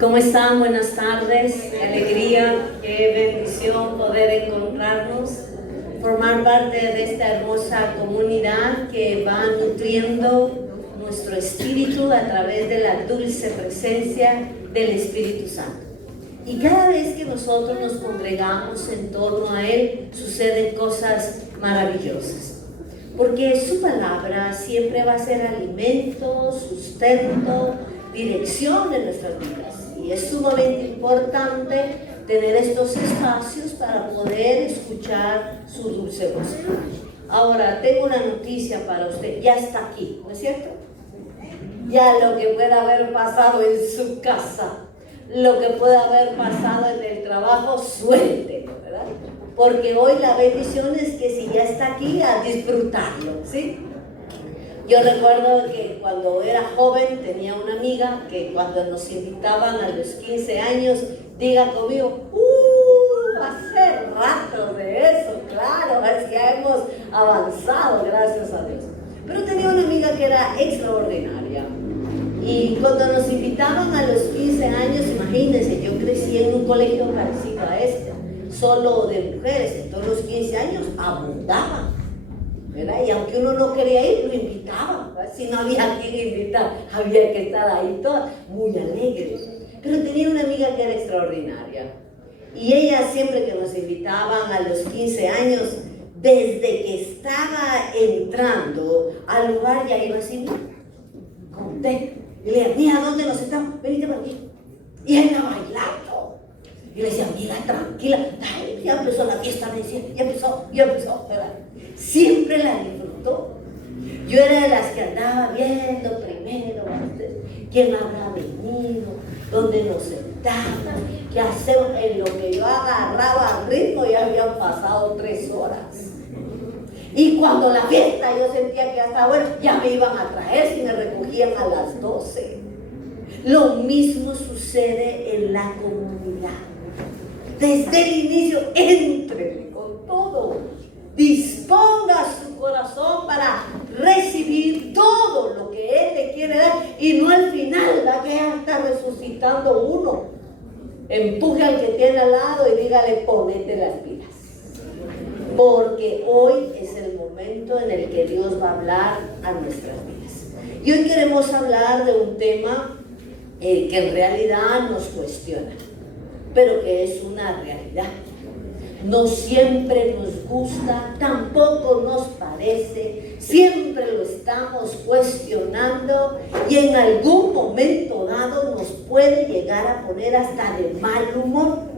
¿Cómo están? Buenas tardes. Qué alegría, qué bendición poder encontrarnos, formar parte de esta hermosa comunidad que va nutriendo nuestro espíritu a través de la dulce presencia del Espíritu Santo. Y cada vez que nosotros nos congregamos en torno a Él, suceden cosas maravillosas. Porque su palabra siempre va a ser alimento, sustento, dirección de nuestras vidas. Y es sumamente importante tener estos espacios para poder escuchar su dulce voz. Ahora, tengo una noticia para usted. Ya está aquí, ¿no es cierto? Ya lo que pueda haber pasado en su casa, lo que pueda haber pasado en el trabajo, suéltelo, ¿verdad? Porque hoy la bendición es que si ya está aquí, a disfrutarlo, ¿sí? Yo recuerdo que cuando era joven tenía una amiga que cuando nos invitaban a los 15 años, diga conmigo, hace rato de eso, claro, ya hemos avanzado, gracias a Dios. Pero tenía una amiga que era extraordinaria. Y cuando nos invitaban a los 15 años, imagínense, yo crecí en un colegio parecido a este, solo de mujeres, entonces los 15 años abundaban, ¿verdad? Y aunque uno no quería ir, lo invitaban, ¿verdad? Si no había quien invitar, había que estar ahí todas, muy alegres. Pero tenía una amiga que era extraordinaria. Y ella siempre que nos invitaban a los 15 años, desde que estaba entrando al lugar, ya iba así, con té. Y le decía, mira, ¿dónde nos estamos? Venite por aquí. Y ella bailando. Y le decía, mira, tranquila, dale, ya empezó la fiesta, me decía, ya empezó, ¿verdad? Siempre la disfrutó. Yo era de las que andaba viendo primero, quién habrá venido, dónde nos sentamos, qué hacemos. En lo que yo agarraba al ritmo ya habían pasado 3 horas. Y cuando la fiesta yo sentía que hasta bueno, ya me iban a traer si me recogían a las 12. Lo mismo sucede en la comunidad. Desde el inicio, entre con todo. Disponga su corazón para recibir todo lo que Él le quiere dar y no al final, la que ya está resucitando uno. Empuje al que tiene al lado y dígale, ponete las pilas. Porque hoy es el momento en el que Dios va a hablar a nuestras vidas. Y hoy queremos hablar de un tema que en realidad nos cuestiona, pero que es una realidad. No siempre nos gusta, tampoco nos parece, siempre lo estamos cuestionando y en algún momento dado nos puede llegar a poner hasta de mal humor.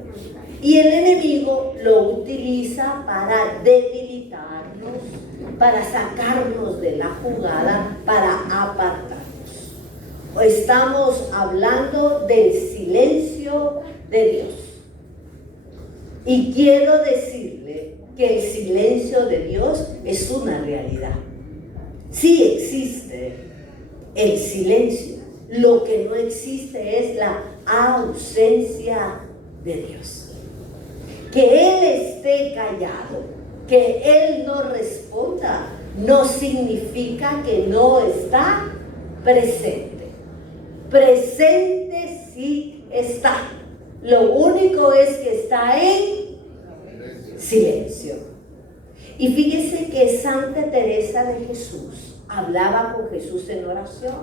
Y el enemigo lo utiliza para debilitarnos, para sacarnos de la jugada, para apartarnos. Estamos hablando del silencio de Dios. Y quiero decirle que el silencio de Dios es una realidad. Sí existe el silencio. Lo que no existe es la ausencia de Dios. Que Él esté callado, que Él no responda, no significa que no está presente. Presente sí está. Lo único es que está en silencio. Y fíjese que Santa Teresa de Jesús hablaba con Jesús en oración.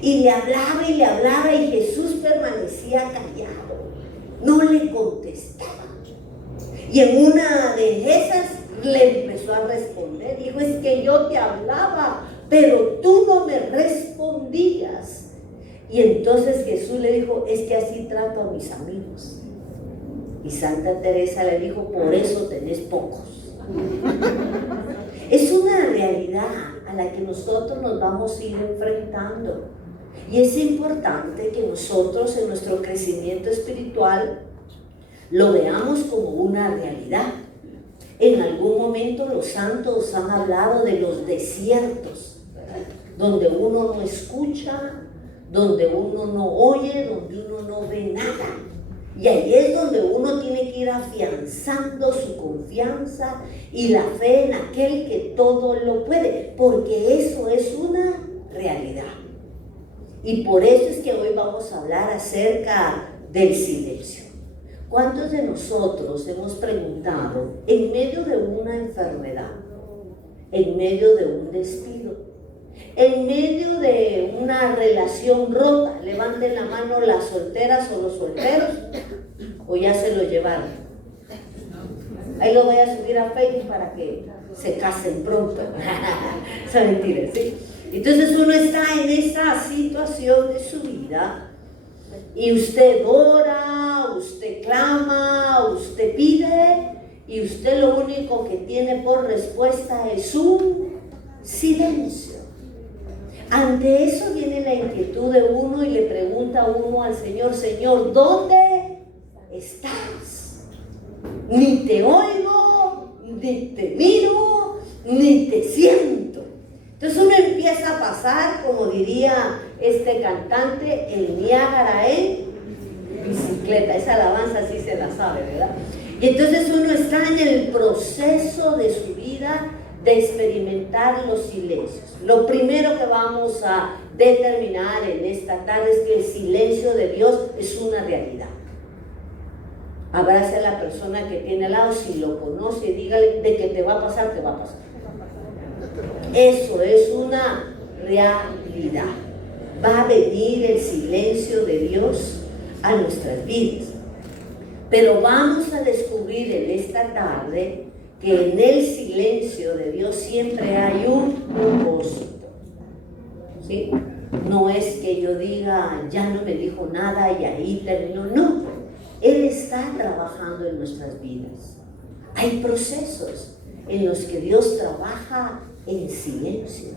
Y le hablaba y Jesús permanecía callado. No le contestaba. Y en una de esas le empezó a responder. Dijo, es que yo te hablaba, pero tú no me respondías. Y entonces Jesús le dijo, es que así trato a mis amigos. Y Santa Teresa le dijo, por eso tenés pocos. Es una realidad a la que nosotros nos vamos a ir enfrentando. Y es importante que nosotros en nuestro crecimiento espiritual lo veamos como una realidad. En algún momento los santos han hablado de los desiertos, ¿verdad? Donde uno no escucha, donde uno no oye, donde uno no ve nada. Y ahí es donde uno tiene que ir afianzando su confianza y la fe en aquel que todo lo puede, porque eso es una Y por eso es que hoy vamos a hablar acerca del silencio. ¿Cuántos de nosotros hemos preguntado, en medio de una enfermedad, en medio de un despido, en medio de una relación rota, levanten la mano las solteras o los solteros, o ya se lo llevaron? Ahí lo voy a subir a Facebook para que se casen pronto. Esa mentira, ¿sí? Entonces uno está en esa situación de su vida y usted ora, usted clama, usted pide y usted lo único que tiene por respuesta es un silencio. Ante eso viene la inquietud de uno y le pregunta a uno al Señor: Señor, ¿dónde estás? Ni te oigo, ni te miro, ni te siento. Entonces uno empieza a pasar, como diría este cantante, el Niágara en bicicleta. Esa alabanza sí se la sabe, ¿verdad? Y entonces uno está en el proceso de su vida de experimentar los silencios. Lo primero que vamos a determinar en esta tarde es que el silencio de Dios es una realidad. Abrace a la persona que tiene al lado, si lo conoce, dígale: de que te va a pasar, te va a pasar. Eso es una realidad. Va a venir el silencio de Dios a nuestras vidas. Pero vamos a descubrir en esta tarde que en el silencio de Dios siempre hay un propósito. ¿Sí? No es que yo diga, ya no me dijo nada y ahí terminó. No, Él está trabajando en nuestras vidas. Hay procesos en los que Dios trabaja en silencio.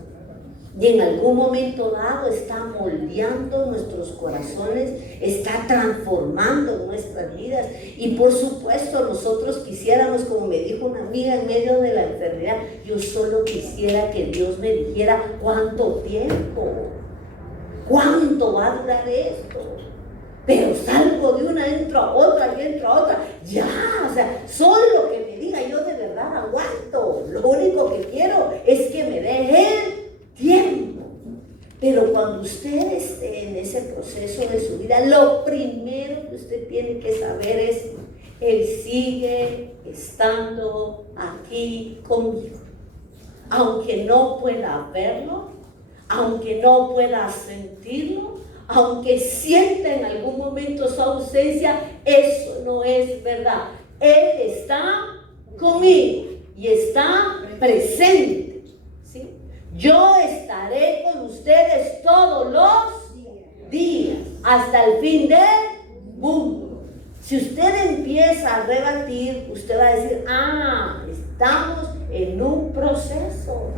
Y en algún momento dado está moldeando nuestros corazones, está transformando nuestras vidas. Y por supuesto nosotros quisiéramos, como me dijo una amiga en medio de la enfermedad, yo solo quisiera que Dios me dijera cuánto tiempo, cuánto va a durar esto. Pero salgo de una, entro a otra y entro a otra, ya, o sea, solo que me diga, yo de verdad aguanto. Lo único que quiero es que me dé el tiempo. Pero cuando usted esté en ese proceso de su vida, lo primero que usted tiene que saber es: Él sigue estando aquí conmigo. Aunque no pueda verlo, aunque no pueda sentirlo, aunque sienta en algún momento su ausencia, eso no es verdad. Él está conmigo y está presente, ¿sí? Yo estaré con ustedes todos los días, hasta el fin del mundo. Si usted empieza a rebatir, usted va a decir: estamos en un proceso.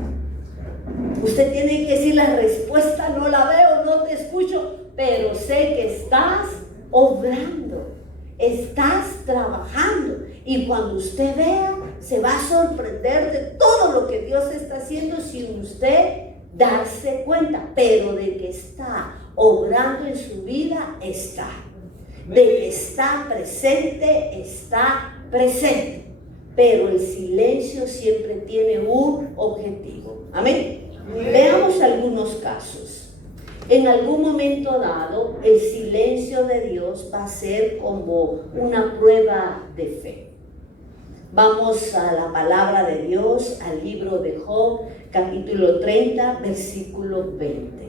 Usted tiene que decir: la respuesta no la veo, no te escucho, pero sé que estás obrando, estás trabajando. Y cuando usted vea, se va a sorprender de todo lo que Dios está haciendo sin usted darse cuenta. Pero de que está obrando en su vida, está. De que está presente. Pero el silencio siempre tiene un objetivo. Amén. Veamos algunos casos. En algún momento dado, el silencio de Dios va a ser como una prueba de fe. Vamos a la palabra de Dios, al libro de Job, capítulo 30, versículo 20.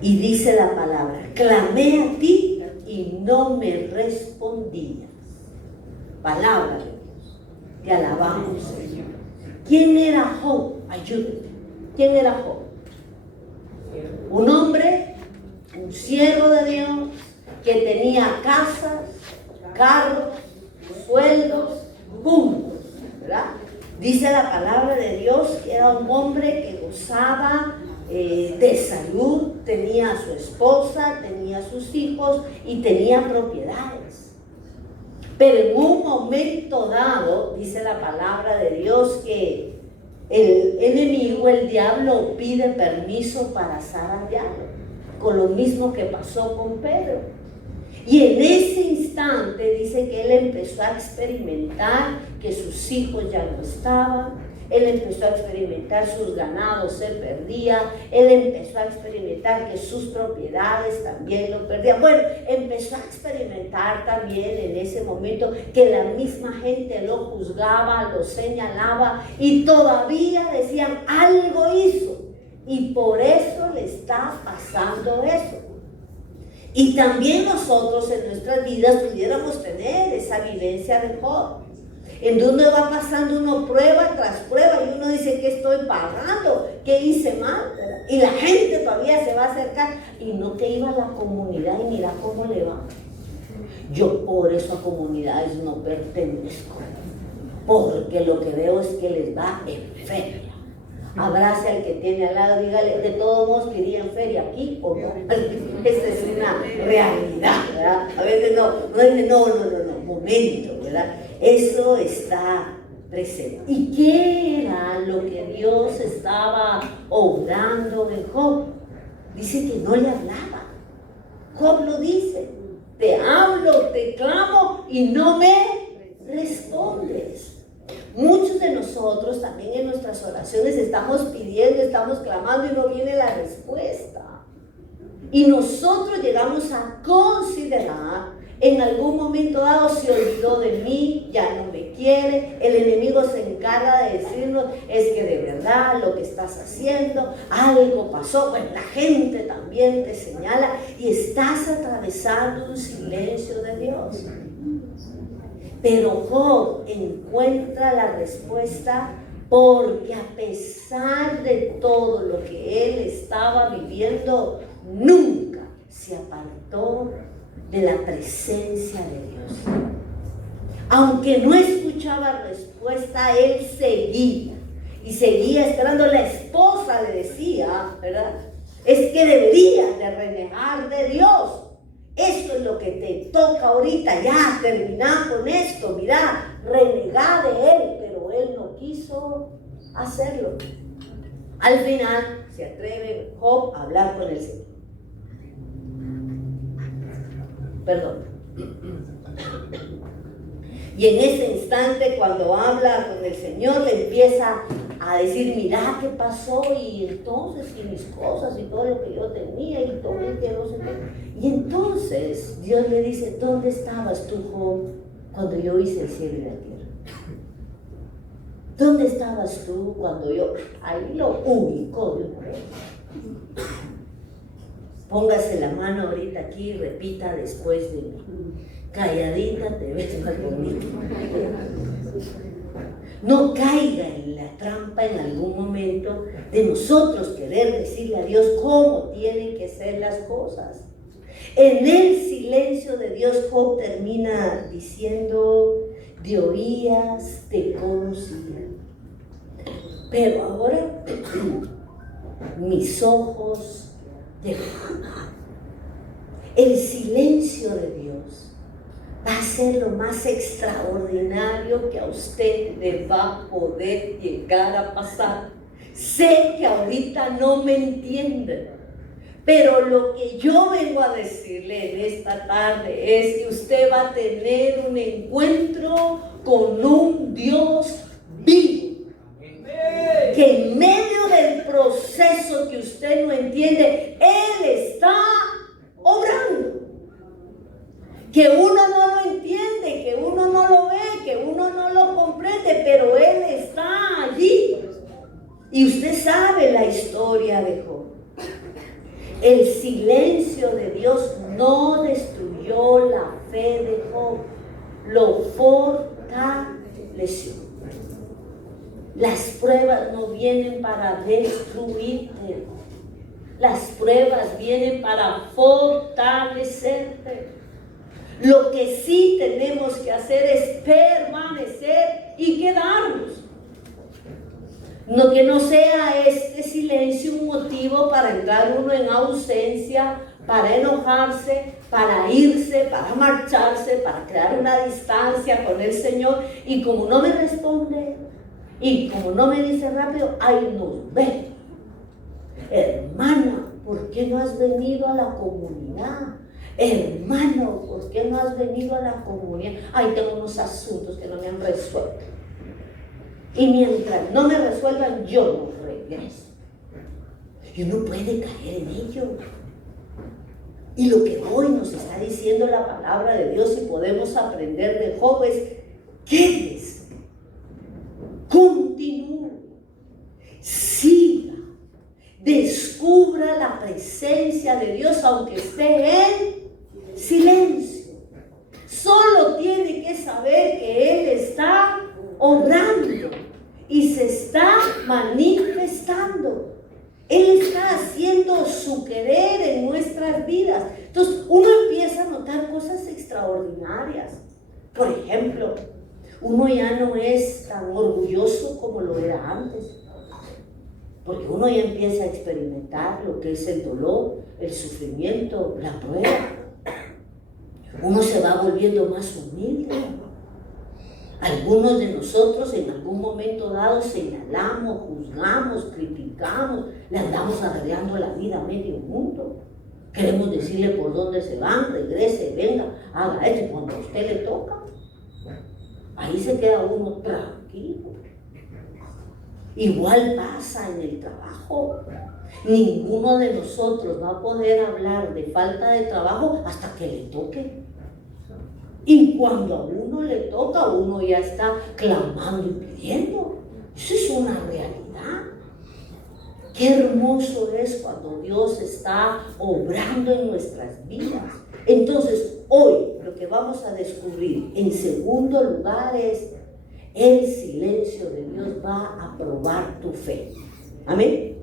Y dice la palabra: clamé a ti y no me respondías. Palabra de Dios. Te alabamos, Señor. ¿Quién era Job? Ayúdame. ¿Quién era Job? Un hombre, un siervo de Dios, que tenía casas, carros, sueldos, puntos, ¿verdad? Dice la palabra de Dios que era un hombre que gozaba de salud, tenía a su esposa, tenía a sus hijos y tenía propiedades. Pero en un momento dado, dice la palabra de Dios, que el enemigo, el diablo, pide permiso para zarandearlo, con lo mismo que pasó con Pedro. Y en ese instante dice que él empezó a experimentar que sus hijos ya no estaban, él empezó a experimentar sus ganados se perdían, él empezó a experimentar que sus propiedades también lo perdían. Bueno, empezó a experimentar también en ese momento que la misma gente lo juzgaba, lo señalaba y todavía decían, algo hizo y por eso le está pasando eso. Y también nosotros en nuestras vidas pudiéramos tener esa vivencia de Job, en donde va pasando uno prueba tras prueba y uno dice, ¿qué estoy pagando? ¿Qué hice mal? ¿Verdad? Y la gente todavía se va a acercar y no que iba a la comunidad y mira cómo le va. Yo por eso a comunidades no pertenezco, porque lo que veo es que les va en feria. Abrace al que tiene al lado, dígale, de todos modos querían feria aquí o no. Esa es una realidad, ¿verdad? A veces no dice, no, momento, ¿verdad? Eso está presente. ¿Y qué era lo que Dios estaba obrando en Job? Dice que no le hablaba. Job lo dice, te hablo, te clamo y no me respondes. Muchos de nosotros también en nuestras oraciones estamos pidiendo, estamos clamando y no viene la respuesta. Y nosotros llegamos a considerar, en algún momento dado se olvidó de mí, ya no me quiere, el enemigo se encarga de decirnos, es que de verdad lo que estás haciendo, algo pasó. Bueno, la gente también te señala y estás atravesando un silencio de Dios. Pero Job encuentra la respuesta porque a pesar de todo lo que él estaba viviendo, nunca se apartó de la presencia de Dios. Aunque no escuchaba respuesta, él seguía y seguía esperando. La esposa le decía, ¿verdad? Es que deberías de renegar de Dios. Esto es lo que te toca ahorita, ya, terminar con esto, mira, renegar de él, pero él no quiso hacerlo. Al final se atreve Job a hablar con el Señor. Perdón. Y en ese instante, cuando habla con el Señor, le empieza a decir, mira qué pasó, y entonces, y mis cosas, y todo lo que yo tenía, y todo el que no sé qué. Y entonces Dios le dice, ¿dónde estabas tú, Job, cuando yo hice el cielo y la tierra? ¿Dónde estabas tú cuando yo? Ahí lo ubicó de una vez. Póngase la mano ahorita aquí y repita después de mí. Calladita te ves más bonita. No caiga en la trampa en algún momento de nosotros querer decirle a Dios cómo tienen que ser las cosas. En el silencio de Dios, Job termina diciendo, de oídas te conocía, pero ahora mis ojos te ven. El silencio de Dios va a ser lo más extraordinario que a usted le va a poder llegar a pasar. Sé que ahorita no me entienden, pero lo que yo vengo a decirle en esta tarde es que usted va a tener un encuentro con un Dios vivo. Que en medio del proceso que usted no entiende, Él está obrando. Que uno no lo entiende, que uno no lo ve, que uno no lo comprende, pero Él está allí. Y usted sabe la historia de Job. El silencio de Dios no destruyó la fe de Job, lo fortaleció. Las pruebas no vienen para destruirte, las pruebas vienen para fortalecerte. Lo que sí tenemos que hacer es permanecer y quedarnos. No que no sea este silencio un motivo para entrar uno en ausencia, para enojarse, para irse, para marcharse, para crear una distancia con el Señor. Y como no me responde, y como no me dice rápido, ahí nos ve. Hermana, ¿por qué no has venido a la comunidad? Hermano, ¿por qué no has venido a la comunidad? Ay, tengo unos asuntos que no me han resuelto. Y mientras no me resuelvan, yo no regreso. Y uno puede caer en ello. Y lo que hoy nos está diciendo la palabra de Dios y podemos aprender de Job es: quédese, continúe, siga, descubra la presencia de Dios aunque esté en silencio. Solo tiene que saber que Él está obrando y se está manifestando. Él está haciendo su querer en nuestras vidas. Entonces uno empieza a notar cosas extraordinarias. Por ejemplo, uno ya no es tan orgulloso como lo era antes, porque uno ya empieza a experimentar lo que es el dolor, el sufrimiento, la prueba. Uno se va volviendo más humilde. Algunos de nosotros en algún momento dado señalamos, juzgamos, criticamos, le andamos arreglando la vida a medio mundo. Queremos decirle por dónde se van, regrese, venga, haga esto. Y cuando a usted le toca, ahí se queda uno tranquilo. Igual pasa en el trabajo. Ninguno de nosotros va a poder hablar de falta de trabajo hasta que le toque. Y cuando a uno le toca, uno ya está clamando y pidiendo. Eso es una realidad. Qué hermoso es cuando Dios está obrando en nuestras vidas. Entonces, hoy lo que vamos a descubrir en segundo lugar es: el silencio de Dios va a probar tu fe. Amén.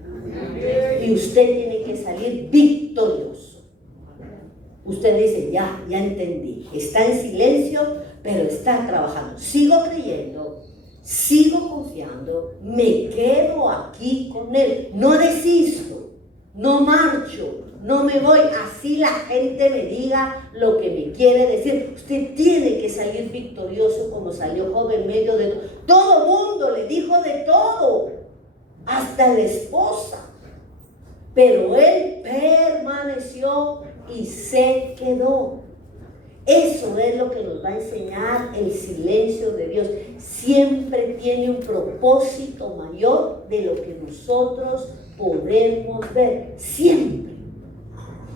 Y usted tiene que salir victorioso. Usted dice: ya entendí, está en silencio, pero está trabajando. Sigo creyendo, sigo confiando, me quedo aquí con Él. No desisto, no marcho, no me voy. Así la gente me diga lo que me quiere decir. Usted tiene que salir victorioso como salió Job en medio de todo. Todo mundo le dijo de todo, hasta la esposa. Pero él permaneció y se quedó. Eso es lo que nos va a enseñar el silencio de Dios. Siempre tiene un propósito mayor de lo que nosotros podemos ver. Siempre.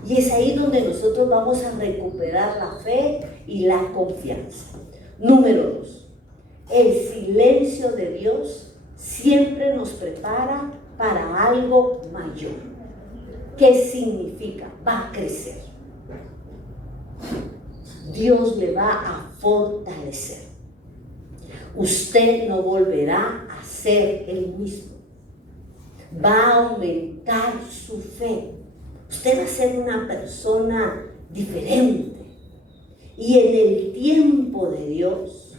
Y es ahí donde nosotros vamos a recuperar la fe y la confianza. Número 2. El silencio de Dios siempre nos prepara para algo mayor. ¿Qué significa? Va a crecer. Dios le va a fortalecer. Usted no volverá a ser el mismo. Va a aumentar su fe. Usted va a ser una persona diferente. Y en el tiempo de Dios,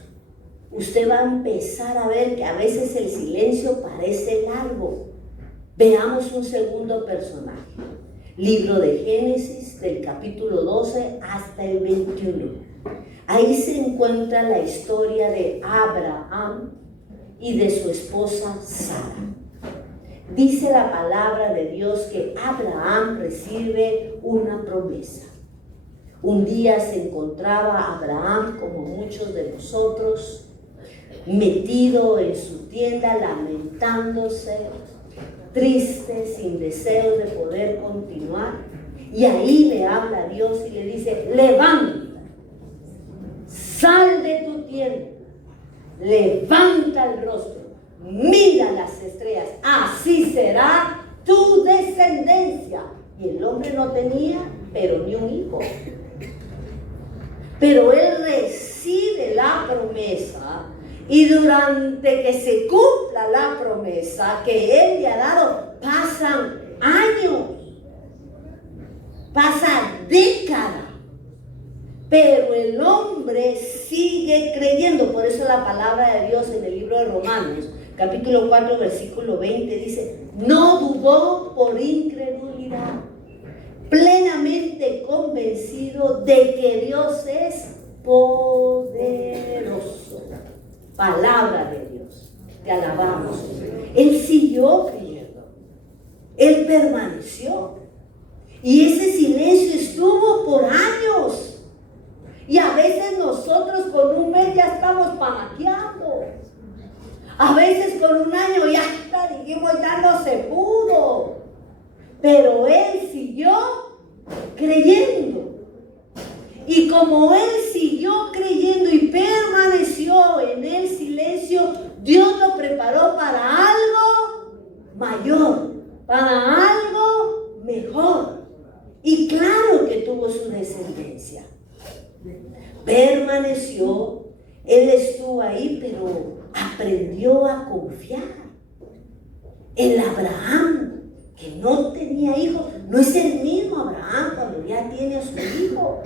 usted va a empezar a ver que a veces el silencio parece largo. Veamos un segundo personaje. Libro de Génesis, del capítulo 12 hasta el 21. Ahí se encuentra la historia de Abraham y de su esposa Sara. Dice la palabra de Dios que Abraham recibe una promesa. Un día se encontraba Abraham, como muchos de nosotros, metido en su tienda, lamentándose, triste, sin deseos de poder continuar. Y ahí le habla a Dios y le dice: levanta, sal de tu tienda, levanta el rostro, mira las estrellas, así será tu descendencia. Y el hombre no tenía, pero ni un hijo. Pero él recibe la promesa. Y durante que se cumpla la promesa que Él le ha dado, pasan años, pasa décadas, pero el hombre sigue creyendo. Por eso la palabra de Dios en el libro de Romanos, capítulo 4, versículo 20, dice: no dudó por incredulidad, plenamente convencido de que Dios es poderoso. Palabra de Dios, te alabamos. Él siguió creyendo, él permaneció, y ese silencio estuvo por años. Y a veces nosotros con un mes ya estamos panaqueando. A veces con un año ya dijimos, ya no se pudo. Pero él siguió creyendo. Y como él siguió creyendo y permaneció en el silencio, Dios lo preparó para algo mayor, para algo mejor. Y claro que tuvo su descendencia. Permaneció, él estuvo ahí, pero aprendió a confiar. El Abraham, que no tenía hijos, no es el mismo Abraham cuando ya tiene a su hijo.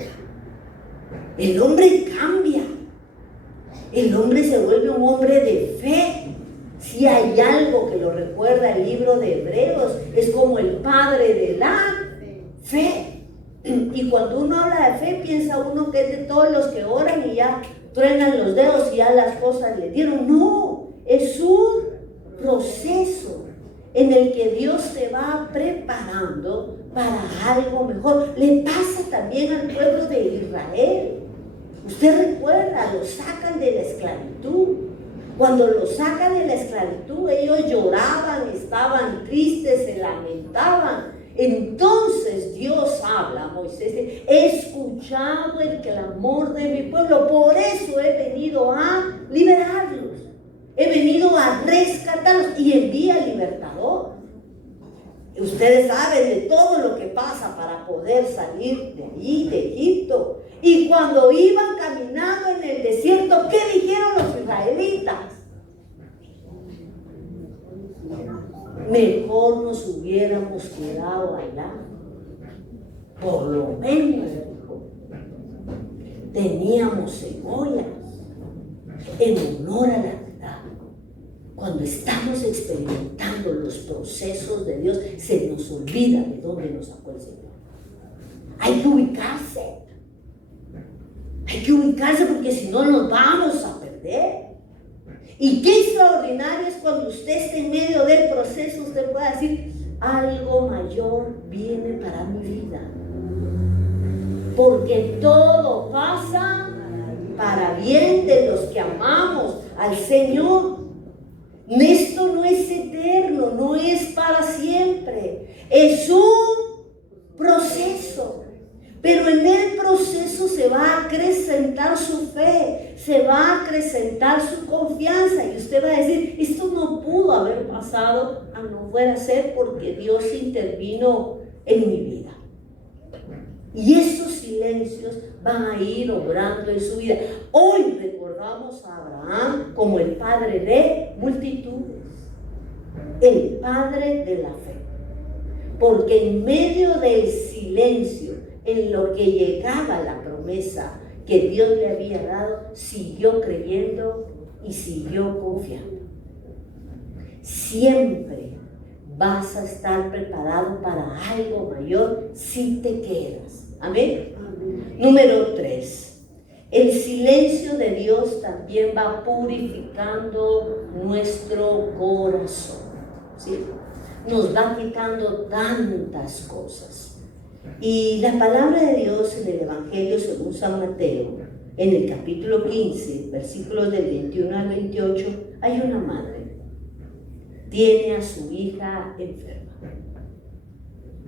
El hombre cambia. El hombre se vuelve un hombre de fe. Si hay algo que lo recuerda el libro de Hebreos, es como el padre de la fe. Y cuando uno habla de fe, piensa uno que es de todos los que oran y ya truenan los dedos y ya las cosas le dieron. No, es un proceso en el que Dios te va preparando para algo mejor. Le pasa también al pueblo de Israel. Usted recuerda, lo sacan de la esclavitud. Cuando lo sacan de la esclavitud, ellos lloraban, estaban tristes, se lamentaban. Entonces Dios habla a Moisés: he escuchado el clamor de mi pueblo, por eso he venido a liberarlos, he venido a rescatarlos, y envía al libertador. Ustedes saben de todo lo que pasa para poder salir de allí, de Egipto. Y cuando iban caminando en el desierto, ¿qué dijeron los israelitas? Mejor nos hubiéramos quedado allá. Por lo menos, dijo, teníamos cebollas en honor a la verdad. Cuando estamos experimentando los procesos de Dios, se nos olvida de dónde nos sacó el Señor. Hay que ubicarse. Hay que ubicarse, porque si no nos vamos a perder. Y qué extraordinario es cuando usted esté en medio del proceso, usted pueda decir: algo mayor viene para mi vida. Porque todo pasa para bien de los que amamos al Señor. Esto no es eterno, no es para siempre. Es un proceso. Pero en el proceso se va a acrecentar su fe, se va a acrecentar su confianza, y usted va a decir: esto no pudo haber pasado a no fuera ser porque Dios intervino en mi vida. Y esos silencios van a ir obrando en su vida. Hoy recordamos a Abraham como el padre de multitudes, el padre de la fe, porque en medio del silencio, en lo que llegaba la promesa que Dios le había dado, siguió creyendo y siguió confiando. Siempre vas a estar preparado para algo mayor si te quedas. Amén. Número 3. El silencio de Dios también va purificando nuestro corazón, ¿sí? Nos va quitando tantas cosas. Y la palabra de Dios en el Evangelio según San Mateo, en el capítulo 15, versículos del 21 al 28, hay una madre. Tiene a su hija enferma.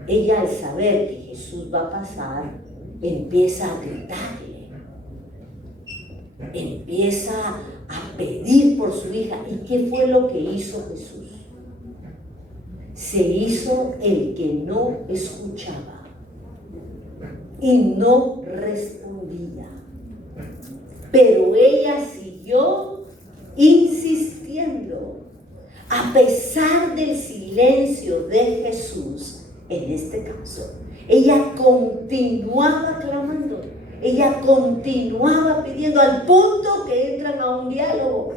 Ella, al saber que Jesús va a pasar, empieza a gritarle. Empieza a pedir por su hija. ¿Y qué fue lo que hizo Jesús? Se hizo el que no escuchaba y no respondía. Pero ella siguió insistiendo. A pesar del silencio de Jesús, en este caso, ella continuaba clamando, ella continuaba pidiendo, al punto que entran a un diálogo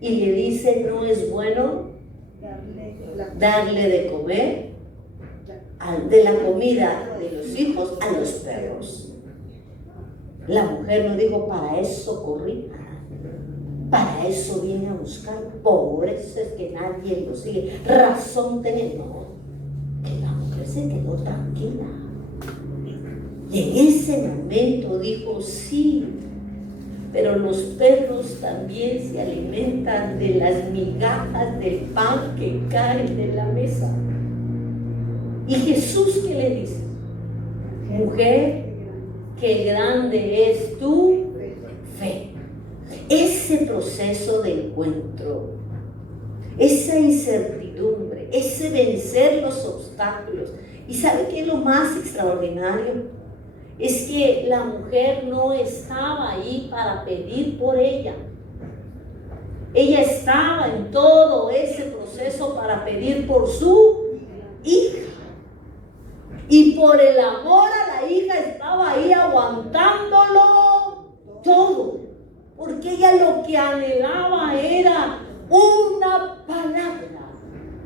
y le dice: no es bueno darle de comer, de la comida de los hijos, a los perros. La mujer no dijo: para eso corrí, para eso vine a buscar, por eso es que nadie lo sigue, razón tenía. No, que la mujer se quedó tranquila. Y en ese momento dijo: sí, pero los perros también se alimentan de las migajas del pan que cae de la mesa. ¿Y Jesús qué le dice? Mujer, qué grande es tu fe. Ese proceso de encuentro, esa incertidumbre, ese vencer los obstáculos. ¿Y sabe qué es lo más extraordinario? Es que la mujer no estaba ahí para pedir por ella. Ella estaba en todo ese proceso para pedir por su hija. Y por el amor a la hija estaba ahí aguantándolo todo. Porque ella lo que anhelaba era una palabra.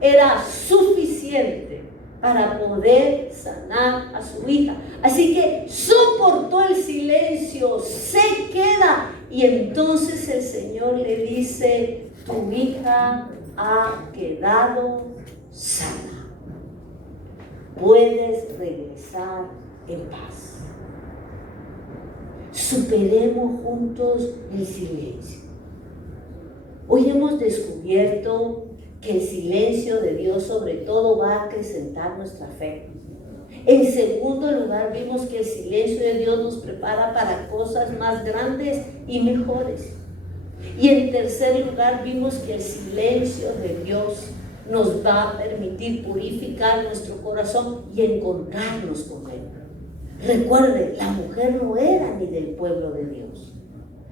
Era suficiente para poder sanar a su hija. Así que soportó el silencio, se queda. Y entonces el Señor le dice: tu hija ha quedado sana. Puedes regresar en paz. Superemos juntos el silencio. Hoy hemos descubierto que el silencio de Dios sobre todo va a acrecentar nuestra fe. En segundo lugar, vimos que el silencio de Dios nos prepara para cosas más grandes y mejores. Y en tercer lugar, vimos que el silencio de Dios nos va a permitir purificar nuestro corazón y encontrarnos con Él. Recuerde, la mujer no era ni del pueblo de Dios.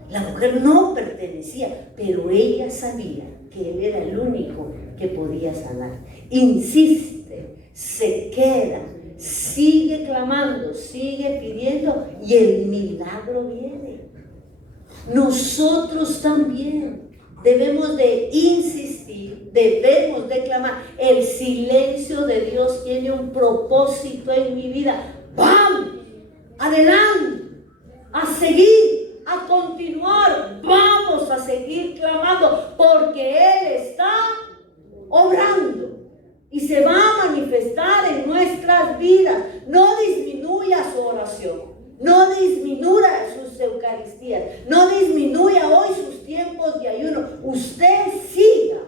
La mujer no pertenecía, pero ella sabía que Él era el único que podía sanar. Insiste, se queda, sigue clamando, sigue pidiendo y el milagro viene. Nosotros también debemos de insistir, debemos de clamar. El silencio de Dios tiene un propósito en mi vida. ¡Vamos! Adelante, a seguir, a continuar. Vamos a seguir clamando porque Él está obrando y se va a manifestar en nuestras vidas. No disminuya su oración, no disminuya sus eucaristías, no disminuya hoy sus tiempos de ayuno. Usted siga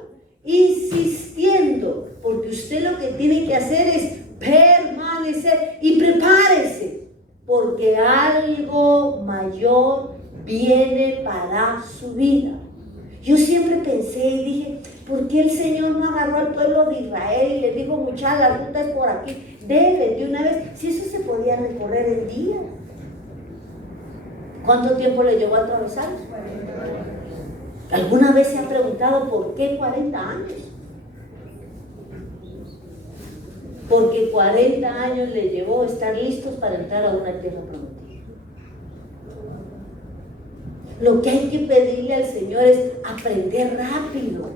insistiendo, porque usted lo que tiene que hacer es permanecer y prepárese, porque algo mayor viene para su vida. Yo siempre pensé y dije, ¿por qué el Señor no agarró al pueblo de Israel y les dijo: mucha, la ruta es por aquí, deben de una vez? Si eso se podía recorrer en días. ¿Cuánto tiempo le llevó a atravesar? ¿Alguna vez se ha preguntado por qué 40 años? Porque 40 años le llevó estar listos para entrar a una tierra prometida. Lo que hay que pedirle al Señor es aprender rápido.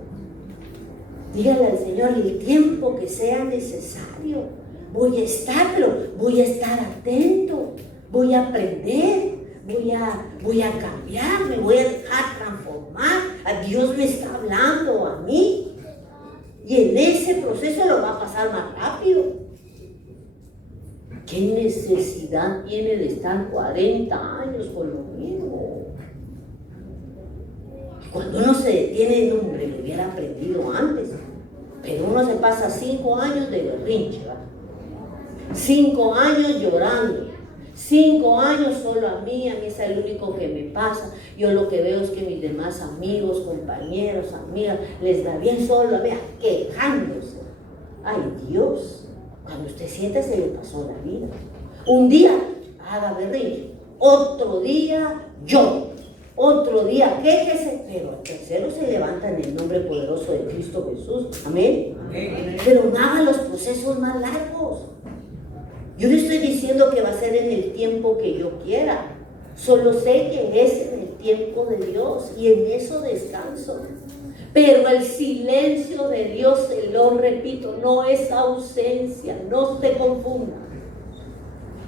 Dígale al Señor: el tiempo que sea necesario, voy a estar, pero voy a estar atento, voy a aprender, voy a cambiar, me voy a dejar transformar. A Dios me está hablando a mí. Y en ese proceso lo va a pasar más rápido. ¿Qué necesidad tiene de estar 40 años con lo mismo? Cuando uno se detiene, hombre, lo hubiera aprendido antes. Pero uno se pasa 5 años de berrinche, ¿verdad? 5 años llorando. 5 años solo a mí es el único que me pasa. Yo lo que veo es que mis demás amigos, compañeros, amigas, les da bien solo a mí, quejándose. Ay, Dios, cuando usted siente se le pasó la vida. Un día haga berrinche, otro día llore, otro día quéjese, pero al tercero se levanta en el nombre poderoso de Cristo Jesús. Amén. Amén. Pero no haga los procesos más largos. Yo no estoy diciendo que va a ser en el tiempo que yo quiera, solo sé que es en el tiempo de Dios y en eso descanso. Pero el silencio de Dios, se lo repito, no es ausencia, no se confunda.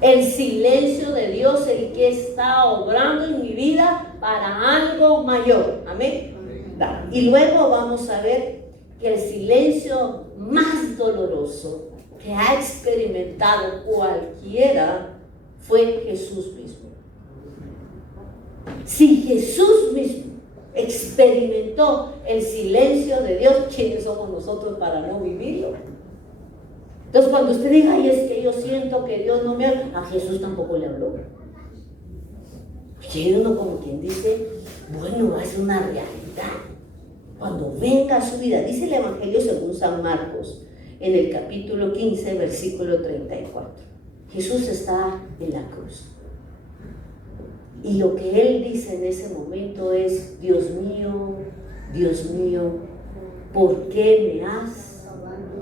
El silencio de Dios, el que está obrando en mi vida para algo mayor. Amén. Y luego vamos a ver que el silencio más doloroso que ha experimentado cualquiera fue Jesús mismo. Si Jesús mismo experimentó el silencio de Dios, ¿quiénes somos nosotros para no vivirlo? Entonces cuando usted diga, ay, es que yo siento que Dios no me habla, a Jesús tampoco le habló. Y uno como quien dice, bueno, es una realidad. Cuando venga a su vida, dice el Evangelio según San Marcos, en el capítulo 15, versículo 34. Jesús está en la cruz. Y lo que Él dice en ese momento es, Dios mío, ¿por qué me has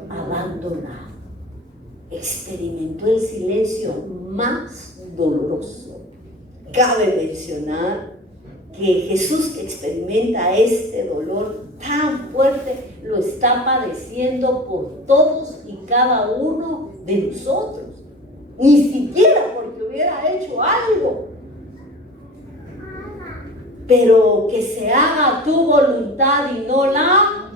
abandonado? Experimentó el silencio más doloroso. Cabe mencionar que Jesús, que experimenta este dolor tan fuerte, lo está padeciendo por todos y cada uno de nosotros. Ni siquiera porque hubiera hecho algo. Pero que se haga tu voluntad y no la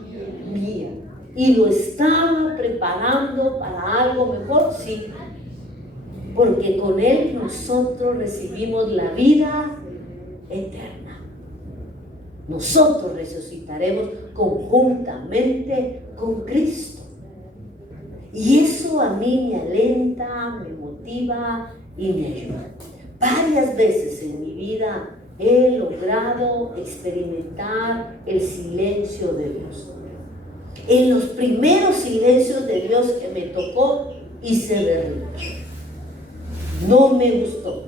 mía. Y lo estaba preparando para algo mejor, sí. Porque con Él nosotros recibimos la vida eterna. Nosotros resucitaremos conjuntamente con Cristo. Y eso a mí me alenta, me motiva y me ayuda. Varias veces en mi vida he logrado experimentar el silencio de Dios. En los primeros silencios de Dios que me tocó, hice berrinche. No me gustó,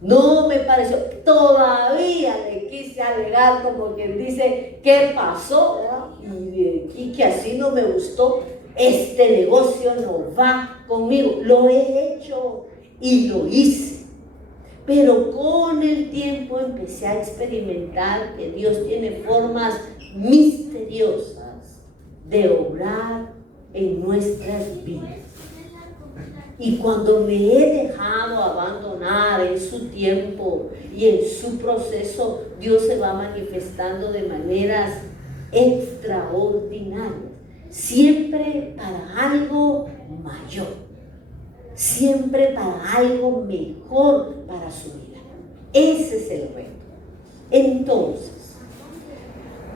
no me pareció. Todavía le quise alegar, como quien dice, ¿qué pasó? Y que así no me gustó. Este negocio no va conmigo. Lo he hecho y lo hice. Pero con el tiempo empecé a experimentar que Dios tiene formas misteriosas de obrar en nuestras vidas. Y cuando me he dejado abandonar en su tiempo y en su proceso, Dios se va manifestando de maneras extraordinarias, siempre para algo mayor, siempre para algo mejor para su vida. Ese es el reto. Entonces,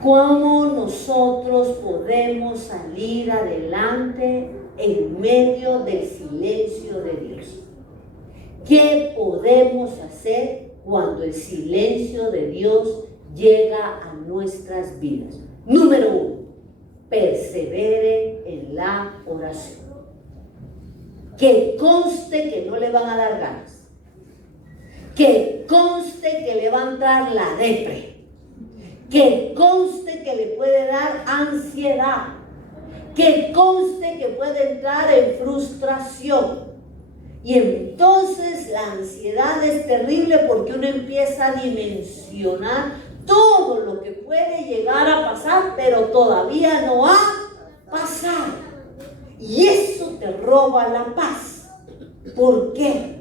¿cómo nosotros podemos salir adelante en medio del silencio de Dios? ¿Qué podemos hacer cuando el silencio de Dios llega a nuestras vidas? Número 1, persevere en la oración. Que conste que no le van a dar ganas. Que conste que le va a entrar la depre. Que conste que le puede dar ansiedad. Que conste que puede entrar en frustración. Y entonces la ansiedad es terrible porque uno empieza a dimensionar todo lo que puede llegar a pasar, pero todavía no ha pasado. Y eso te roba la paz. ¿Por qué?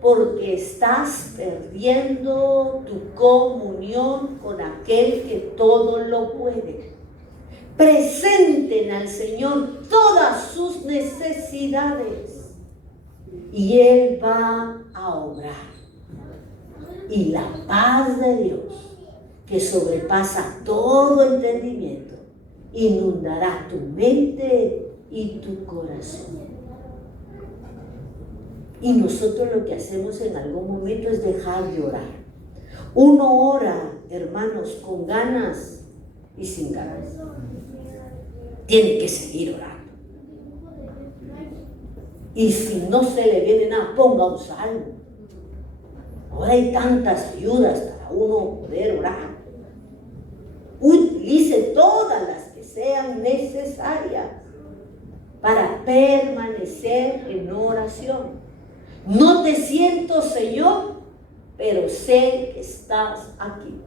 Porque estás perdiendo tu comunión con aquel que todo lo puede. Presenten al Señor todas sus necesidades y Él va a obrar. Y la paz de Dios, que sobrepasa todo entendimiento, inundará tu mente y tu corazón. Y nosotros lo que hacemos en algún momento es dejar de orar. Uno ora, hermanos, con ganas y sin ganas. Tiene que seguir orando. Y si no se le viene nada, ponga un salmo. Ahora hay tantas ayudas para uno poder orar. Utilice todas las que sean necesarias para permanecer en oración. No te siento, Señor, pero sé que estás aquí.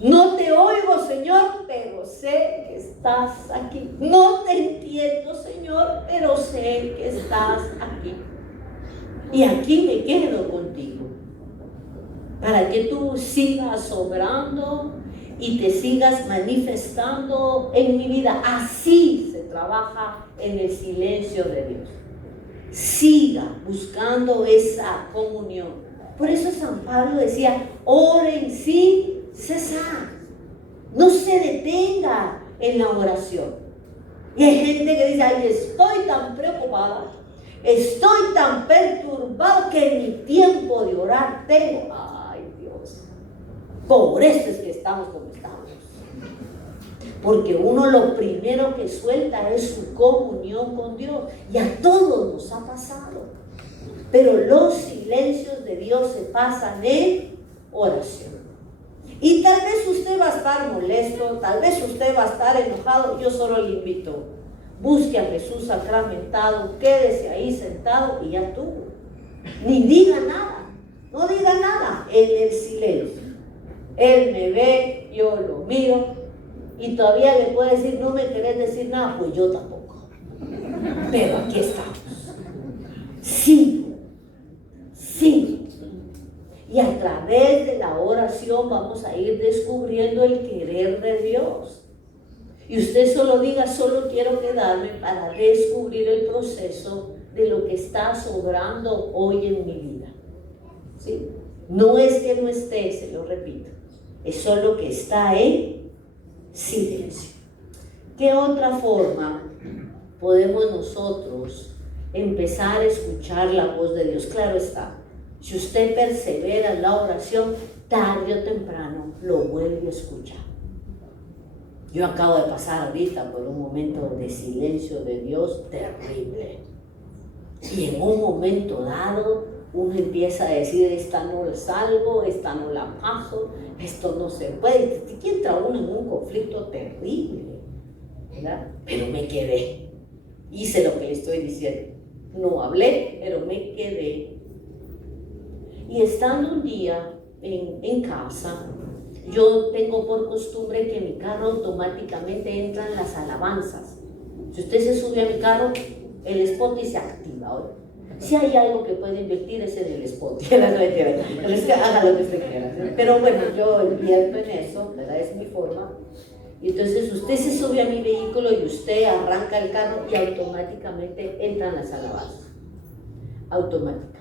No te oigo, Señor, pero sé que estás aquí. No te entiendo, Señor, pero sé que estás aquí. Y aquí me quedo contigo, para que tú sigas obrando y te sigas manifestando en mi vida. Así se trabaja en el silencio de Dios. Siga buscando esa comunión. Por eso San Pablo decía, oren sin cesar. No se detenga en la oración. Y hay gente que dice, ay, estoy tan preocupada, estoy tan perturbado que ni tiempo de orar tengo. Ay, Dios, por eso es que estamos como estamos. Porque uno lo primero que suelta es su comunión con Dios. Y a todos nos ha pasado. Pero los silencios de Dios se pasan en oración. Y tal vez usted va a estar molesto, tal vez usted va a estar enojado. Yo solo le invito, busque a Jesús sacramentado, quédese ahí sentado y ya tuvo. Ni diga nada, no diga nada en el silencio. Él me ve, yo lo miro y todavía le puede decir, no me querés decir nada, pues yo tampoco. Pero aquí estamos. Sí, sí. Y a través de la oración vamos a ir descubriendo el querer de Dios. Y usted solo diga, solo quiero quedarme para descubrir el proceso de lo que está sobrando hoy en mi vida. ¿Sí? No es que no esté, se lo repito, es solo que está en silencio. ¿Qué otra forma podemos nosotros empezar a escuchar la voz de Dios? Claro está. Si usted persevera en la oración, tarde o temprano lo vuelve a escuchar. Yo acabo de pasar ahorita por un momento de silencio de Dios terrible. Y en un momento dado, uno empieza a decir, esta no la salvo, esta no la paso, esto no se puede. Y entra uno en un conflicto terrible, ¿verdad? Pero me quedé. Hice lo que le estoy diciendo. No hablé, pero me quedé. Y estando un día en casa, yo tengo por costumbre que en mi carro automáticamente entran las alabanzas. Si usted se sube a mi carro, el Spotify se activa. ¿Oye? Si hay algo que puede invertir es en el Spotify. Haga lo que usted quiera. Pero bueno, yo invierto en eso, ¿verdad? Es mi forma. Y entonces usted se sube a mi vehículo y usted arranca el carro y automáticamente entran las alabanzas. Automáticamente.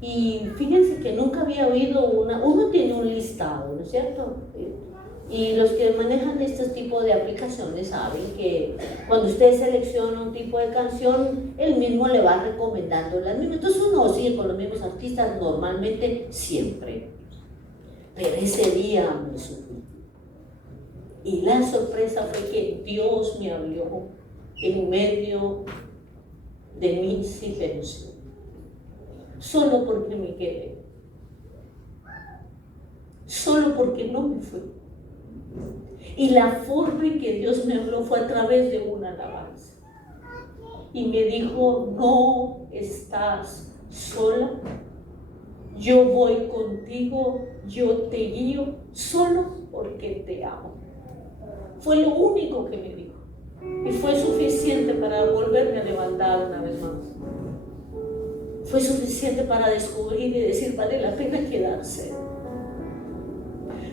Y fíjense que nunca había oído uno tiene un listado, ¿no es cierto? Y los que manejan este tipo de aplicaciones saben que cuando usted selecciona un tipo de canción, él mismo le va recomendando las mismas. Entonces uno sigue con los mismos artistas normalmente siempre. Pero ese día me subí. Y la sorpresa fue que Dios me habló en medio de mi silencio. Solo porque me quedé, solo porque no me fui. Y la forma en que Dios me habló fue a través de una alabanza. Y me dijo, no estás sola, yo voy contigo, yo te guío, solo porque te amo. Fue lo único que me dijo. Y fue suficiente para volverme a levantar una vez más. Fue suficiente para descubrir y decir, vale la pena quedarse.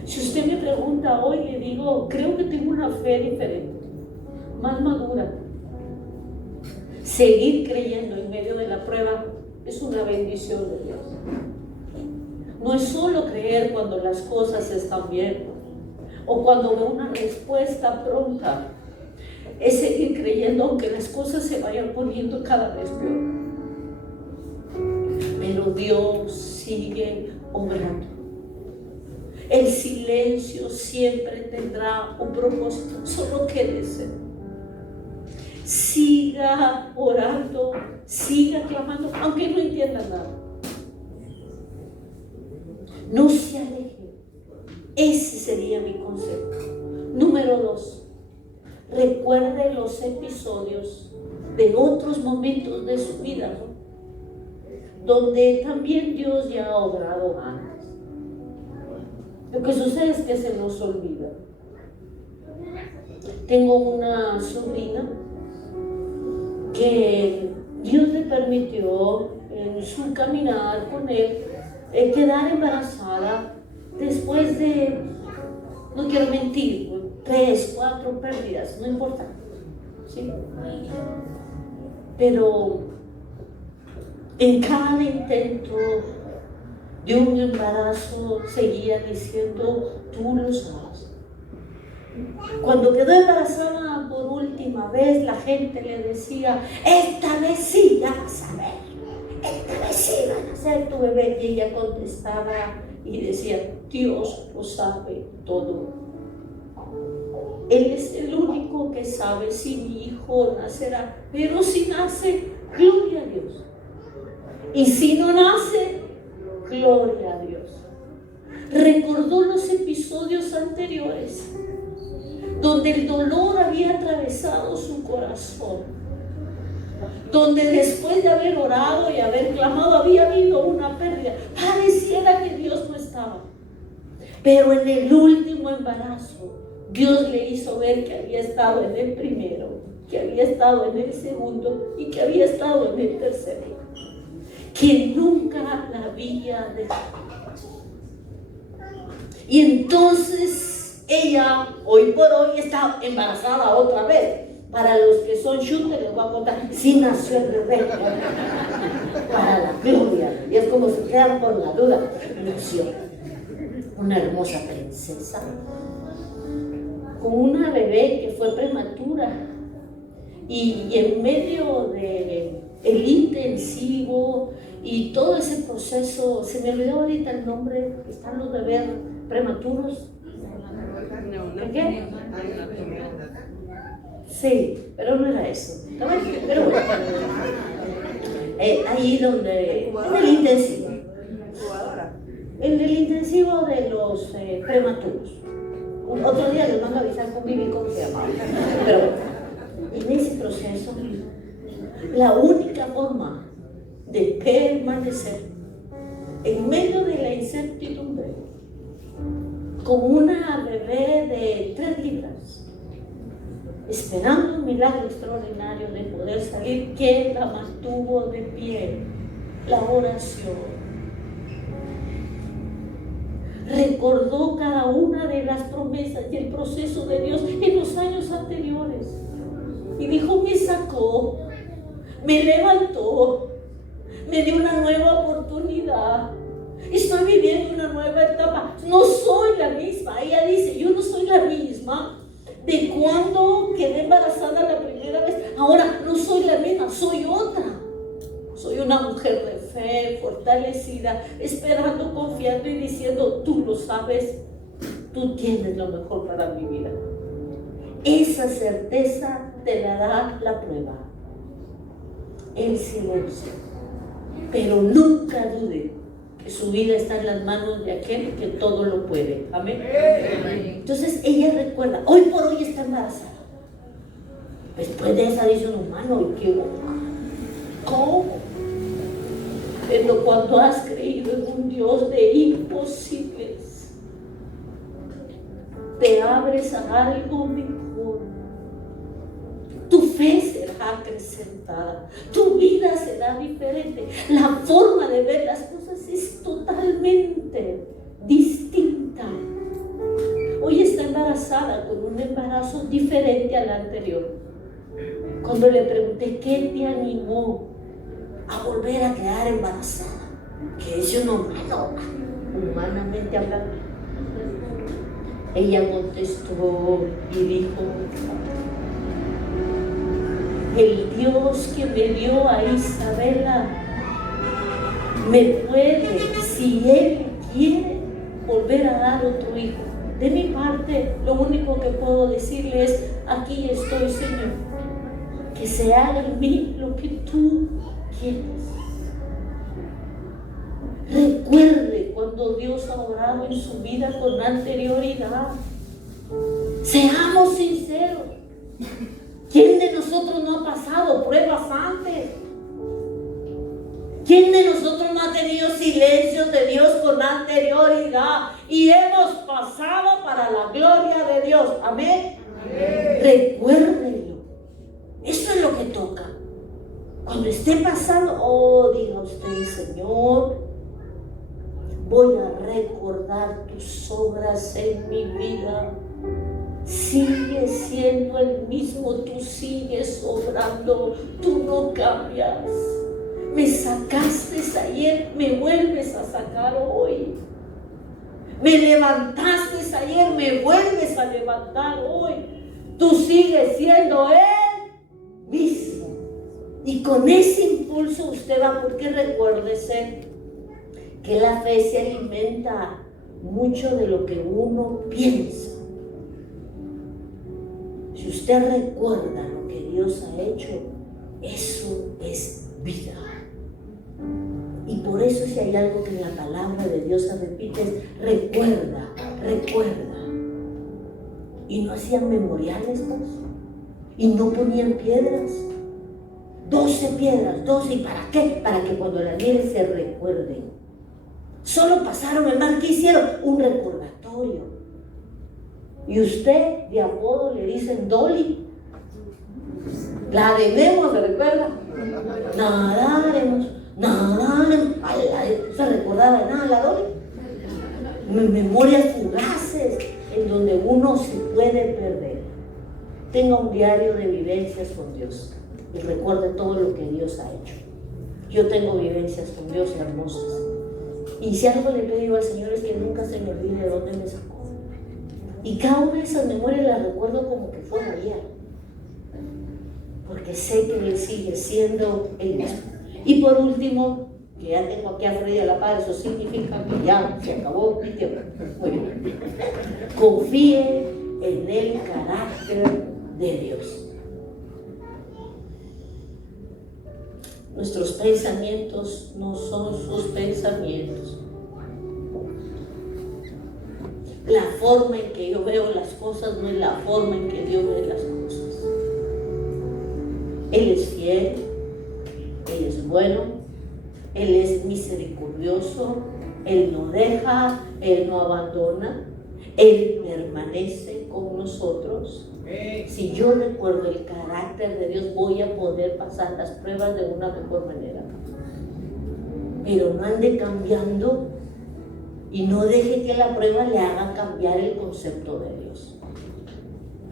Si usted me pregunta hoy, le digo, creo que tengo una fe diferente, más madura. Seguir creyendo en medio de la prueba es una bendición de Dios. No es solo creer cuando las cosas están bien o cuando veo una respuesta pronta. Es seguir creyendo aunque las cosas se vayan poniendo cada vez peor. Pero Dios sigue obrando. El silencio siempre tendrá un propósito. Solo quédese. Siga orando, siga clamando, aunque no entienda nada. No se aleje. Ese sería mi consejo. Número 2. Recuerde los episodios de otros momentos de su vida, ¿no? Donde también Dios ya ha obrado antes. Lo que sucede es que se nos olvida. Tengo una sobrina que Dios le permitió en su caminar con él quedar embarazada después de, no quiero mentir, 3, 4 pérdidas, no importa, ¿sí? Pero en cada intento de un embarazo seguía diciendo, tú lo sabes. Cuando quedó embarazada por última vez, la gente le decía, esta vez sí ya vas a ver, esta vez sí van a ser tu bebé. Y ella contestaba y decía, Dios lo sabe todo. Él es el único que sabe si mi hijo nacerá, pero si nace, gloria a Dios. Y si no nace, gloria a Dios. Recordó los episodios anteriores donde el dolor había atravesado su corazón, donde después de haber orado y haber clamado había habido una pérdida. Pareciera que Dios no estaba, pero en el último embarazo Dios le hizo ver que había estado en el primero, que había estado en el segundo y que había estado en el tercero, que nunca la había dejado. Y entonces ella, hoy por hoy, está embarazada otra vez. Para los que son shooters les voy a contar, sí nació el bebé. Para la gloria. Y es como se quedan con la duda. Nació una hermosa princesa, con una bebé que fue prematura. Y en medio de el intensivo y todo ese proceso, se me olvidó ahorita el nombre, están los bebés prematuros. ¿De qué? Sí, pero no era eso. Pero bueno, ahí donde, en el intensivo de los prematuros. Otro día les mando a avisar con Vivi cómo se llamaba. Pero bueno, en ese proceso, la única forma de permanecer en medio de la incertidumbre, con una bebé de 3 libras, esperando un milagro extraordinario de poder salir, que la mantuvo de pie, la oración. Recordó cada una de las promesas y el proceso de Dios en los años anteriores. Y dijo, me sacó, me levantó, me dio una nueva oportunidad. Estoy viviendo una nueva etapa. No soy la misma. Ella dice, yo no soy la misma de cuando quedé embarazada la primera vez. Ahora no soy la misma, soy otra. Soy una mujer de fe, fortalecida, esperando, confiando y diciendo, tú lo sabes, tú tienes lo mejor para mi vida. Esa certeza te la da la prueba, el silencio. Pero nunca dude que su vida está en las manos de aquel que todo lo puede. Amén. Entonces ella recuerda, hoy por hoy está embarazada. Después de esa dice un humano, ¿y qué? ¿Cómo? Pero cuando has creído en un Dios de imposibles, te abres a algo mejor. Tu fe será acrecentada, tu vida será diferente, la forma de ver las cosas es totalmente distinta. Hoy está embarazada con un embarazo diferente al anterior. Cuando le pregunté, ¿qué te animó a volver a quedar embarazada? Que es un humano, humanamente hablando. Ella contestó y dijo, el Dios que me dio a Isabela me puede, si Él quiere, volver a dar otro hijo. De mi parte, lo único que puedo decirle es, aquí estoy, Señor, que se haga en mí lo que tú quieres. Recuerde cuando Dios ha obrado en su vida con anterioridad. Seamos sinceros. ¿Quién de nosotros no ha pasado pruebas antes? ¿Quién de nosotros no ha tenido silencios de Dios con anterioridad? Y hemos pasado para la gloria de Dios. Amén. Recuérdenlo. Eso es lo que toca. Cuando esté pasando, diga usted, Señor, voy a recordar tus obras en mi vida. Sigue siendo el mismo, tú sigues obrando, tú no cambias. Me sacaste ayer, me vuelves a sacar hoy. Me levantaste ayer, me vuelves a levantar hoy. Tú sigues siendo Él mismo. Y con ese impulso usted va, porque recuérdese que la fe se alimenta mucho de lo que uno piensa. Si usted recuerda lo que Dios ha hecho, eso es vida. Y por eso, si hay algo que en la palabra de Dios se repite, es recuerda, recuerda. Y no hacían memoriales, pues, y no ponían piedras. 12 piedras, 12, ¿y para qué? Para que cuando la nieve se recuerden. Solo pasaron el mar, ¿qué hicieron? Un recordatorio. Y usted de apodo le dicen Dolly. La de Nemo, ¿se recuerda? Nadaremos. ¿Se recordaba de nada la Dolly? Memorias fugaces en donde uno se puede perder. Tenga un diario de vivencias con Dios y recuerde todo lo que Dios ha hecho. Yo tengo vivencias con Dios hermosas. Y si algo le pido al Señor es que nunca se me olvide de dónde me sacó. Y cada una de esas memorias las recuerdo como que fue ayer. Porque sé que Él sigue siendo el mismo. Y por último, que ya tengo aquí a Freddy a la par, eso significa que ya se acabó mi tiempo. Muy bien. Confíe en el carácter de Dios. Nuestros pensamientos no son sus pensamientos. La forma en que yo veo las cosas no es la forma en que Dios ve las cosas. Él es fiel, Él es bueno, Él es misericordioso, Él no deja, Él no abandona, Él permanece con nosotros. Si yo recuerdo el carácter de Dios, voy a poder pasar las pruebas de una mejor manera. Pero no ande cambiando y no deje que la prueba le haga cambiar el concepto de Dios.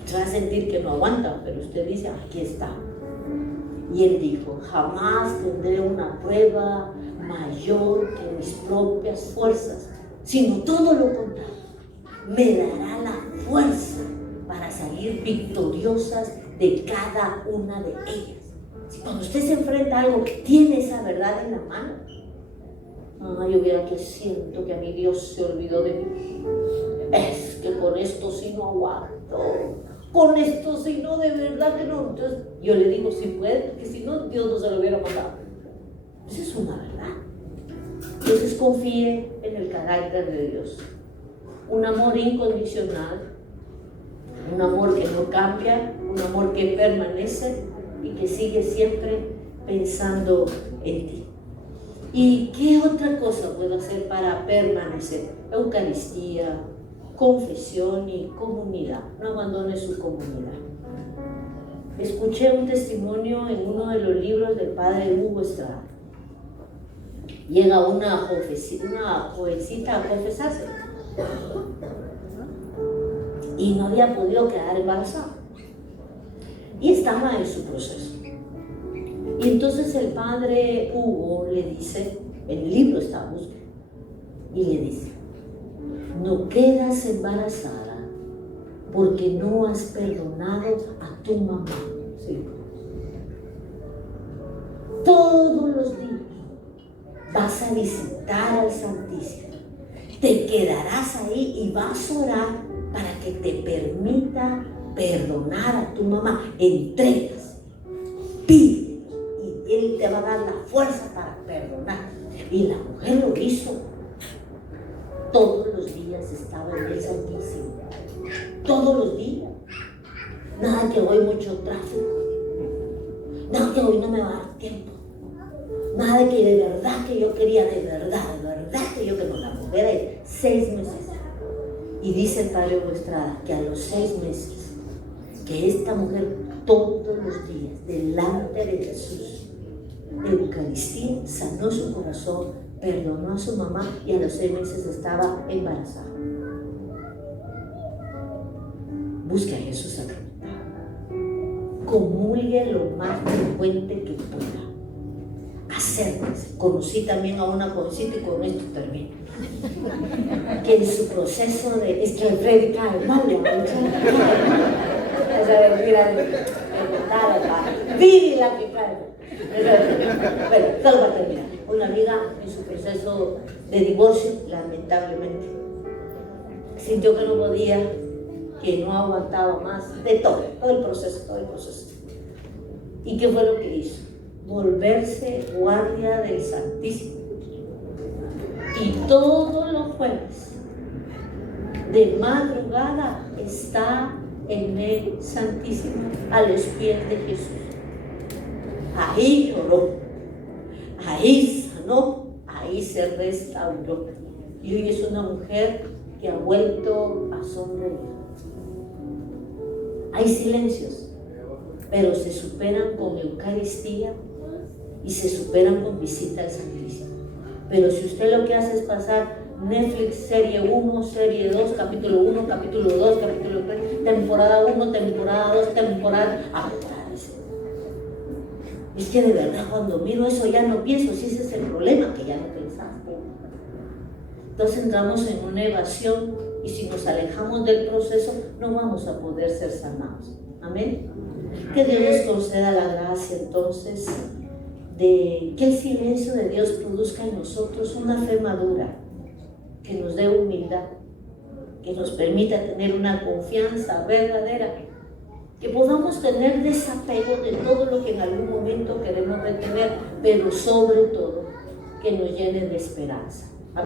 Se va a sentir que no aguanta, pero usted dice, aquí está. Y Él dijo, jamás tendré una prueba mayor que mis propias fuerzas, sino todo lo contrario, me dará la fuerza para salir victoriosas de cada una de ellas. Si cuando usted se enfrenta a algo, tiene esa verdad en la mano. Yo hubiera que siento que a mi Dios se olvidó de mí. Es que con esto sí no aguanto. Con esto sí no, de verdad que no. Entonces yo le digo, si puede, porque si no, Dios no se lo hubiera mandado. Esa es una verdad. Entonces confíe en el carácter de Dios. Un amor incondicional. Un amor que no cambia, un amor que permanece y que sigue siempre pensando en ti. ¿Y qué otra cosa puedo hacer para permanecer? Eucaristía, confesión y comunidad. No abandone su comunidad. Escuché un testimonio en uno de los libros del padre Hugo Estrada. Llega una jovencita a confesarse y no había podido quedar embarazada y estaba en su proceso. Y entonces el padre Hugo le dice, en el libro está, busque, y le dice, no quedas embarazada porque no has perdonado a tu mamá. ¿Sí? Todos los días vas a visitar al Santísimo, te quedarás ahí y vas a orar para que te permita perdonar a tu mamá. Entregas, pide, y Él te va a dar la fuerza para perdonar. Y la mujer lo hizo. Todos los días estaba en el Santísimo. Todos los días. Nada que hoy mucho tráfico. Nada que hoy no me va a dar tiempo. Nada de que de verdad que yo quería, de verdad que yo que no. La mujer hay 6 meses. Y dice el padre Hugo Estrada que a los 6 meses, que esta mujer todos los días, delante de Jesús, Eucaristía, sanó su corazón, perdonó a su mamá y a los 6 meses estaba embarazada. Busque a Jesús sacramentado. Comulgue lo más frecuente que pueda. acérquense. Conocí también a una jovencita y con esto termino. Que en su proceso de, es que el Freddy cae mal, mira, Vivi la que cae. Bueno, solo para terminar. Una amiga en su proceso de divorcio, lamentablemente, sintió que no podía, que no aguantaba más, de todo el proceso. ¿Y qué fue lo que hizo? Volverse guardia del Santísimo. Y todos los jueves, de madrugada, está en el Santísimo, a los pies de Jesús. Ahí lloró, ahí sanó, ahí se restauró. Y hoy es una mujer que ha vuelto a sonreír. Hay silencios, pero se superan con Eucaristía y se superan con visita al Santísimo. Pero si usted lo que hace es pasar Netflix, serie 1, serie 2, capítulo 1, capítulo 2, capítulo 3, temporada 1, temporada 2, temporada... Es que de verdad cuando miro eso ya no pienso, si ese es el problema, que ya no pensaste. Entonces entramos en una evasión y si nos alejamos del proceso no vamos a poder ser sanados. Amén. Que Dios nos conceda la gracia entonces de que el silencio de Dios produzca en nosotros una fe madura, que nos dé humildad, que nos permita tener una confianza verdadera, que podamos tener desapego de todo lo que en algún momento queremos retener, pero sobre todo que nos llene de esperanza.